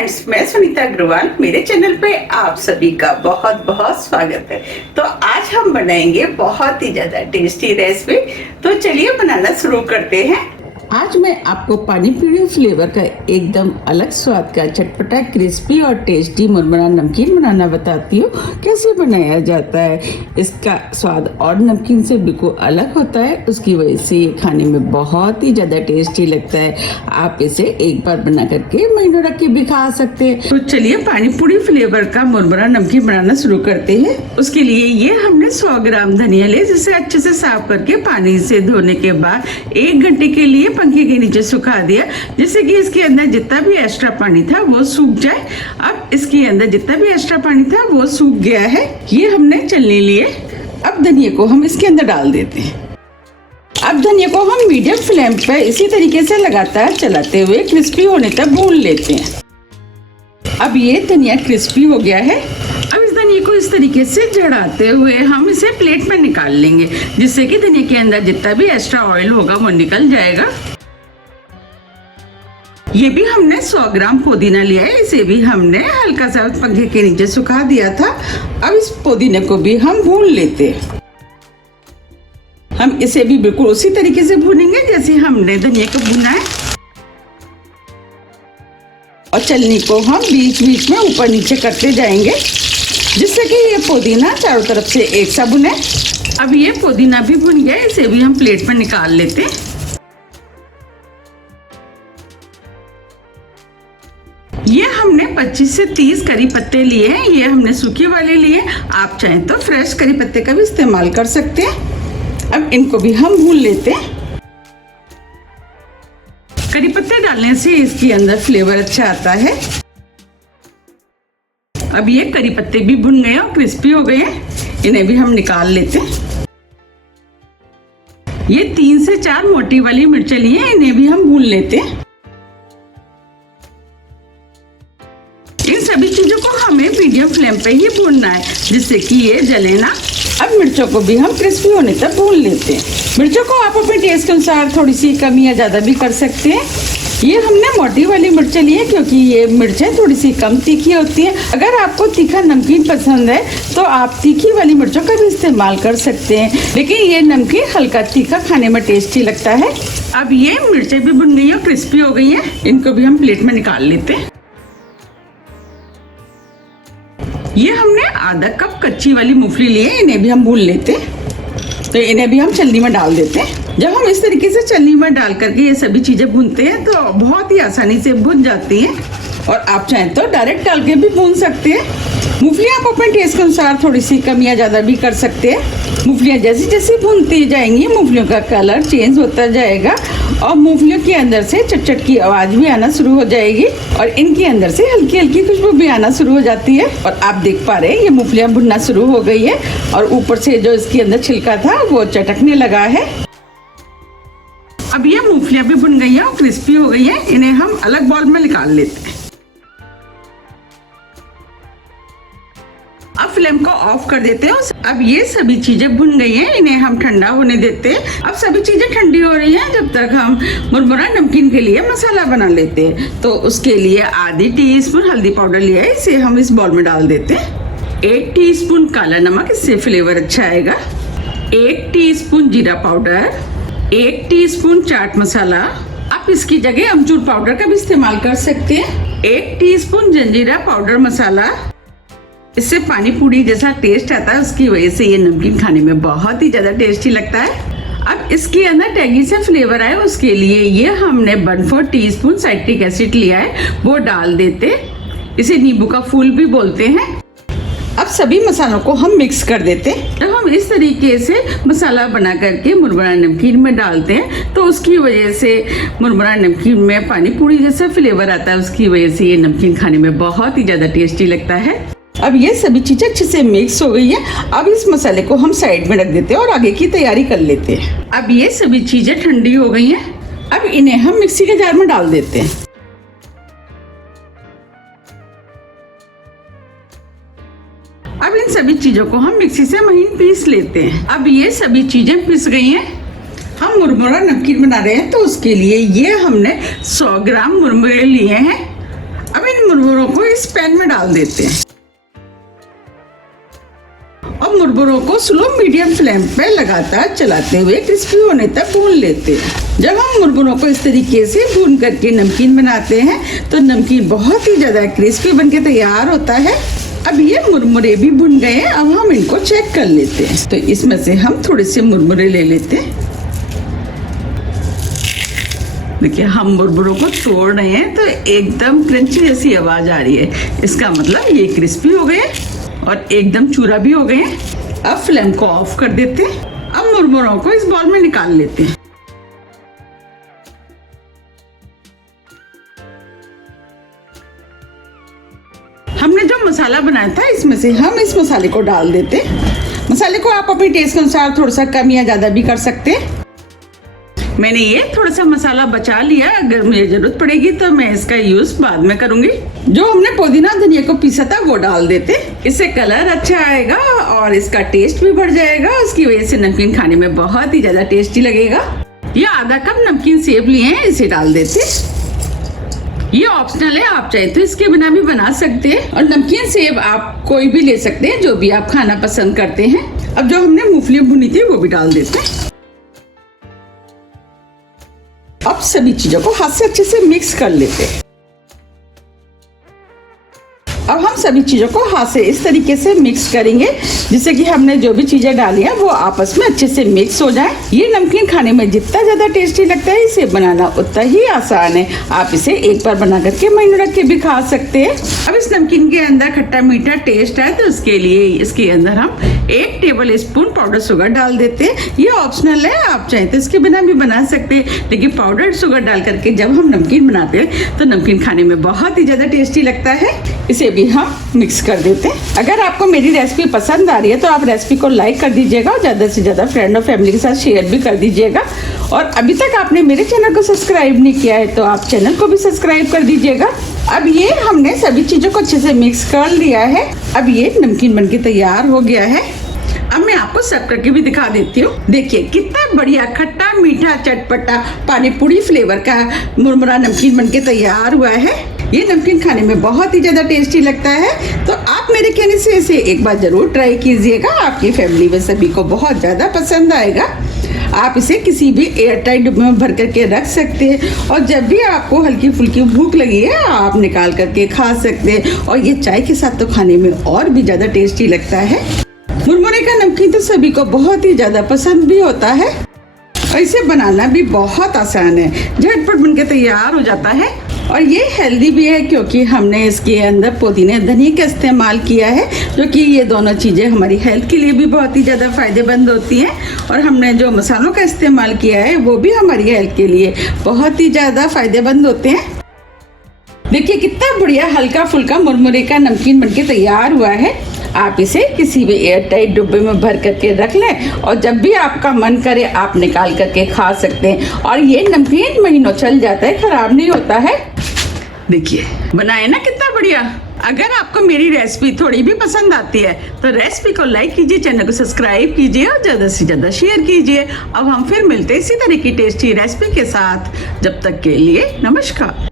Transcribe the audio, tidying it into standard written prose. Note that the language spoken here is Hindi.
फ्रेंड्स, मैं सुनीता अग्रवाल। मेरे चैनल पे आप सभी का बहुत बहुत स्वागत है। तो आज हम बनाएंगे बहुत ही ज्यादा टेस्टी रेसिपी। तो चलिए बनाना शुरू करते हैं। आज मैं आपको पानी पूरी फ्लेवर का एकदम अलग स्वाद का चटपटा क्रिस्पी और टेस्टी मुरमुरा नमकीन बनाना बताती हूँ। कैसे बनाया जाता है, इसका स्वाद और नमकीन से बिल्कुल अलग होता है। उसकी वजह से ये खाने में बहुत ही ज्यादा टेस्टी लगता है। आप इसे एक बार बना करके महीनों रख के भी खा सकते हैं। तो चलिए पानी पूरी फ्लेवर का मुरमुरा नमकीन बनाना शुरू करते हैं। उसके लिए ये हमने 100 ग्राम धनिया ले, जिसे अच्छे से साफ करके पानी से धोने के बाद 1 घंटे के लिए पंखे के नीचे सुखा दिया, जिससे कि इसके अंदर जितना भी एक्स्ट्रा पानी था वो सूख जाए। अब इसके अंदर जितना भी एक्स्ट्रा पानी था वो सूख गया है। ये हमने चलने लिए। अब धनिया को हम इसके अंदर डाल देते हैं। अब धनिया को हम मीडियम फ्लेम पर इसी तरीके से लगातार चलाते हुए क्रिस्पी होने तक भून लेते हैं। अब ये धनिया क्रिस्पी हो गया है। अब इस धनिया को इस तरीके से चढ़ाते हुए हम इसे प्लेट में निकाल लेंगे, जिससे कि धनिया के अंदर जितना भी एक्स्ट्रा ऑयल होगा वो निकल जाएगा। ये भी हमने 100 ग्राम पुदीना लिया है। इसे भी हमने हल्का सा पंखे के नीचे सुखा दिया था। अब इस पुदीने को भी हम भून लेते हैं। हम इसे भी बिल्कुल उसी तरीके से भूनेंगे जैसे हमने धनिया को भुना है। और चलनी को हम बीच बीच में ऊपर नीचे करते जाएंगे, जिससे कि ये पुदीना चारों तरफ से एक सा भुने। अब ये पुदीना भी भुन गया, इसे भी हम प्लेट में निकाल लेते हैं। ये हमने 25 से 30 करी पत्ते लिए हैं। ये हमने सूखे वाले लिए। आप चाहें तो फ्रेश करी पत्ते का भी इस्तेमाल कर सकते हैं। अब इनको भी हम भून लेते हैं। करी पत्ते डालने से इसके अंदर फ्लेवर अच्छा आता है। अब ये करी पत्ते भी भुन गए और क्रिस्पी हो गए हैं। इन्हें भी हम निकाल लेते हैं। ये 3 से 4 मोटी वाली मिर्चें लिए, इन्हें भी हम भून लेते हैं। इन सभी चीजों को हमें मीडियम फ्लेम पे ही भूनना है, जिससे कि ये जले ना। अब मिर्चों को भी हम क्रिस्पी होने तक भून लेते हैं। मिर्चों को आप अपने टेस्ट के अनुसार थोड़ी सी कम या ज्यादा भी कर सकते हैं। ये हमने मोटी वाली मिर्चें ली है, क्योंकि ये मिर्चें थोड़ी सी कम तीखी होती हैं। अगर आपको तीखा नमकीन पसंद है तो आप तीखी वाली मिर्चों का भी इस्तेमाल कर सकते हैं, लेकिन ये नमकीन हल्का तीखा खाने में टेस्टी लगता है। अब ये मिर्चें भी भुन गई और क्रिस्पी हो गई हैं। इनको भी हम प्लेट में निकाल लेते हैं। ये हमने आधा कप कच्ची वाली मूंगफली ली है, इन्हें भी हम भून लेते हैं। तो इन्हें भी हम चलनी में डाल देते हैं। जब हम इस तरीके से चलनी में डाल करके ये सभी चीजें भूनते हैं तो बहुत ही आसानी से भुन जाती हैं। और आप चाहें तो डायरेक्ट डाल के भी भून सकते हैं। मूंगफलियाँ आप अपने टेस्ट के अनुसार थोड़ी सी कम या ज़्यादा भी कर सकते हैं। मूंगफलियाँ जैसे जैसे भूनती जाएंगी, मूंगफलियों का कलर चेंज होता जाएगा और मूंगफलियों के अंदर से चटचट की आवाज़ भी आना शुरू हो जाएगी और इनके अंदर से हल्की हल्की खुशबू भी आना शुरू हो जाती है। और आप देख पा रहे हैं ये मूंगफलियाँ भुनना शुरू हो गई है और ऊपर से जो इसके अंदर छिलका था वो चटकने लगा है। अब ये मूंगफलियाँ भी भुन गई हैं और क्रिस्पी हो गई हैं। इन्हें हम अलग बाउल में निकाल लेते हैं। अब फ्लेम को ऑफ कर देते हैं। अब ये सभी चीजें भुन गई हैं, इन्हें हम ठंडा होने देते हैं। अब सभी चीजें ठंडी हो रही हैं, जब तक हम मुरमुरा नमकीन के लिए मसाला बना लेते हैं। तो उसके लिए आधी टीस्पून हल्दी पाउडर लिया है, इसे हम इस बाउल में डाल देते हैं। 1 टीस्पून काला नमक, इससे फ्लेवर अच्छा आएगा। 1 टीस्पून जीरा पाउडर, 1 टीस्पून चाट मसाला। आप इसकी जगह अमचूर पाउडर का भी इस्तेमाल कर सकते हैं। 1 टीस्पून जंजीरा पाउडर मसाला, इससे पानी पूरी जैसा टेस्ट आता है। उसकी वजह से ये नमकीन खाने में बहुत ही ज्यादा टेस्टी लगता है। अब इसके अंदर टैगी से फ्लेवर आए, उसके लिए ये हमने 1/4 टीस्पून साइट्रिक एसिड लिया है, वो डाल देते। इसे नींबू का फूल भी बोलते हैं। अब सभी मसालों को हम मिक्स कर देते हैं। जब हम इस तरीके से मसाला बना करके मुरमुरा नमकीन में डालते हैं तो उसकी वजह से मुरमुरा नमकीन में पानी पूरी जैसा फ्लेवर आता है। उसकी वजह से ये नमकीन खाने में बहुत ही ज्यादा टेस्टी लगता है। अब ये सभी चीजें अच्छे से मिक्स हो गई है। अब इस मसाले को हम साइड में रख देते हैं और आगे की तैयारी कर लेते हैं। अब ये सभी चीजें ठंडी हो गई हैं। अब इन्हें हम मिक्सी के जार में डाल देते हैं। अब इन सभी चीजों को हम मिक्सी से महीन पीस लेते हैं। अब ये सभी चीजें पिस गई हैं। हम मुरमुरा नमकीन बना रहे हैं, तो उसके लिए ये हमने 100 ग्राम मुरमुरे लिए हैं। अब इन मुरमुरों इस पैन में डाल देते हैं और मुरमुरों को स्लो मीडियम फ्लेम पे लगातार चलाते हुए क्रिस्पी होने तक भून लेते हैं। जब हम मुरमुरों को इस तरीके से भून करके नमकीन बनाते हैं तो नमकीन बहुत ही ज्यादा क्रिस्पी बनके तैयार होता है। अब ये मुरमुरे भी भुन गए हैं, अब हम इनको चेक कर लेते हैं। तो इसमें से हम थोड़े से मुरमुरे ले लेते हैं। देखिए हम मुरमुरों को तोड़ रहे हैं तो एकदम क्रंची जैसी आवाज आ रही है, इसका मतलब ये क्रिस्पी हो गए और एकदम चूरा भी हो गए। अब फ्लेम को ऑफ कर देते हैं। अब मुरमुरों को इस बाउल में निकाल लेते हैं। हमने जो मसाला बनाया था इसमें से हम इस मसाले को डाल देते हैं। मसाले को आप अपने टेस्ट के अनुसार थोड़ा सा कम या ज्यादा भी कर सकते हैं। मैंने ये थोड़ा सा मसाला बचा लिया, अगर मुझे जरूरत पड़ेगी तो मैं इसका यूज बाद में करूंगी। जो हमने पुदीना धनिया को पीसा था वो डाल देते, इससे कलर अच्छा आएगा और इसका टेस्ट भी बढ़ जाएगा। उसकी वजह से नमकीन खाने में बहुत ही ज्यादा टेस्टी लगेगा। ये आधा कप नमकीन सेव लिए हैं, इसे डाल देते। ये ऑप्शनल है, आप चाहे तो इसके बिना भी बना सकते हैं। और नमकीन सेव आप कोई भी ले सकते हैं जो भी आप खाना पसंद करते हैं। अब जो हमने मूंगफली भुनी थी वो भी डाल देते हैं। अब सभी चीजों को हाथ से अच्छे से मिक्स कर लेते हैं। अब हम सभी चीजों को हाथ से इस तरीके से मिक्स करेंगे जिससे कि हमने जो भी चीजें डाली हैं वो आपस में अच्छे से मिक्स हो जाए। ये नमकीन खाने में जितना ज्यादा टेस्टी लगता है, इसे बनाना उतना ही आसान है। आप इसे एक बार बना करके महीनों रख के भी खा सकते हैं। अब इस नमकीन के अंदर खट्टा मीठा टेस्ट है तो उसके लिए इसके अंदर हम 1 टेबल स्पून पाउडर शुगर डाल देते हैं। ये ऑप्शनल है, आप चाहे तो इसके बिना भी बना सकते हैं, लेकिन पाउडर शुगर डाल करके जब हम नमकीन बनाते हैं तो नमकीन खाने में बहुत ही ज्यादा टेस्टी लगता है। इसे भी हम मिक्स कर देते हैं। अगर आपको मेरी रेसिपी पसंद आ रही है तो आप रेसिपी को लाइक कर दीजिएगा और ज्यादा से ज्यादा फ्रेंड और फैमिली के साथ शेयर भी कर दीजिएगा। और अभी तक आपने मेरे चैनल को सब्सक्राइब नहीं किया है तो आप चैनल को भी सब्सक्राइब कर दीजिएगा। अब ये हमने सभी चीजों को अच्छे से मिक्स कर लिया है। अब ये नमकीन बनके तैयार हो गया है। अब मैं आपको सर्व करके भी दिखा देती हूँ। देखिए कितना बढ़िया खट्टा मीठा चटपटा पानी पूरी फ्लेवर का मुरमुरा नमकीन बनके तैयार हुआ है। ये नमकीन खाने में बहुत ही ज्यादा टेस्टी लगता है, तो आप मेरे कहने से इसे एक बार जरूर ट्राई कीजिएगा। आपकी फैमिली में सभी को बहुत ज्यादा पसंद आएगा। आप इसे किसी भी एयरटाइट डिब्बे में भर करके रख सकते हैं और जब भी आपको हल्की फुल्की भूख लगी है आप निकाल करके खा सकते हैं। और ये चाय के साथ तो खाने में और भी ज्यादा टेस्टी लगता है। मुरमुरे का नमकीन तो सभी को बहुत ही ज्यादा पसंद भी होता है और इसे बनाना भी बहुत आसान है, झटपट बनके तैयार हो जाता है। और ये हेल्दी भी है क्योंकि हमने इसके अंदर पुदीने धनिया का इस्तेमाल किया है, जो कि ये दोनों चीज़ें हमारी हेल्थ के लिए भी बहुत ही ज़्यादा फायदेमंद होती हैं। और हमने जो मसालों का इस्तेमाल किया है वो भी हमारी हेल्थ के लिए बहुत ही ज़्यादा फायदेमंद होते हैं। देखिए कितना बढ़िया हल्का फुल्का मुरमुरे का नमकीन बनके तैयार हुआ है। आप इसे किसी भी एयरटाइट डिब्बे में भर करके रख लें और जब भी आपका मन करे आप निकाल करके खा सकते हैं। और ये नमकीन महीनों चल जाता है, खराब नहीं होता है। देखिए बनाए ना कितना बढ़िया। अगर आपको मेरी रेसिपी थोड़ी भी पसंद आती है तो रेसिपी को लाइक कीजिए, चैनल को सब्सक्राइब कीजिए और ज़्यादा से ज़्यादा शेयर कीजिए। अब हम फिर मिलते हैं इसी तरह की टेस्टी रेसिपी के साथ। जब तक के लिए नमस्कार।